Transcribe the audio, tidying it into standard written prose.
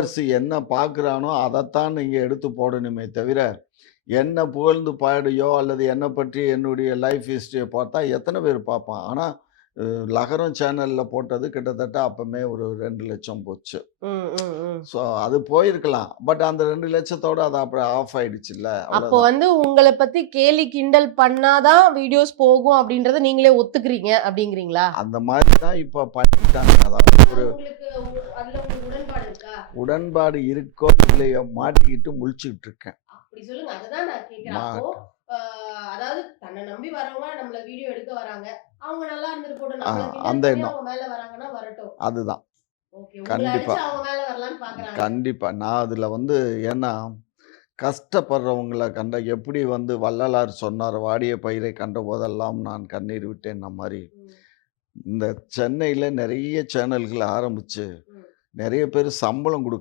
Viewers என்ன பார்க்குறானோ அதைத்தான் நீங்க எடுத்து போடணுமே தவிர, என்ன புகழ்ந்து பாடியோ அல்லது என்ன பற்றி என்னுடைய லைஃப் ஹிஸ்டரிய பார்த்தா எத்தன பேர் பார்ப்பான்? ஆனா, லகரம் சேனல்ல போட்டது கிட்டத்தட்ட அப்பமே ஒரு 2,00,000 போச்சு. ம், ம், ம். ஸோ அது போயிருக்கலாம். பட் அந்த 2,00,000தோட அது அப்புறம் ஆஃப் ஆயிடுச்சுல்ல. அப்போ அவ்வளோதான். வந்து உங்கள பத்தி கேலி கிண்டல் பண்ணாதான் வீடியோஸ் போகும் அப்படின்றத நீங்களே ஒத்துக்கிறீங்க அப்படிங்கிறீங்களா? அந்த மாரி தான் இப்ப பண்ணிட்டாங்க. அதாவது ஒரு உங்களுக்கு அதுல உங்களுக்கு உடன்பாடு இருக்கா? உடன்பாடு இருக்கோ இல்லையோ மாட்டிக்கிட்டு முழிச்சுக்கிட்டு இருக்கேன். அப்படி சொல்லுங்க. அததான் நான் கேட்கிறேன். அப்போ மாட் அ அதாவது தன்ன நம்பி வரவங்க நம்மள வீடியோ எடுக்க வராங்க. அவங்க நல்லா இருந்துட்டு போட்டும். ஆ நம்மள கிண்டல் அந்த பண்ணி எண்ணம். அவங்க மேல வராங்கன்னா வரட்டும். அதுதான். ஓகே. உங்கள கண்டிப்பா. அடிச்சு அவங்க மேல வரலான்னு பார்க்குறாங்க. கண்டிப்பா. நான் அதுல ஏன்னா, கஷ்டப்படுறவங்கள கண்டா எப்படி வள்ளலார் சொன்னார், "வாடிய பயிரை கண்டபோதெல்லாம் நான் கண்ணீர் விட்டேன்ன" மாரி, ம், இந்த சென்னையில நெறைய சேனல்கள் ஆரம்பிச்சு, ம். நெறைய பேரு சம்பளம் குடுக்க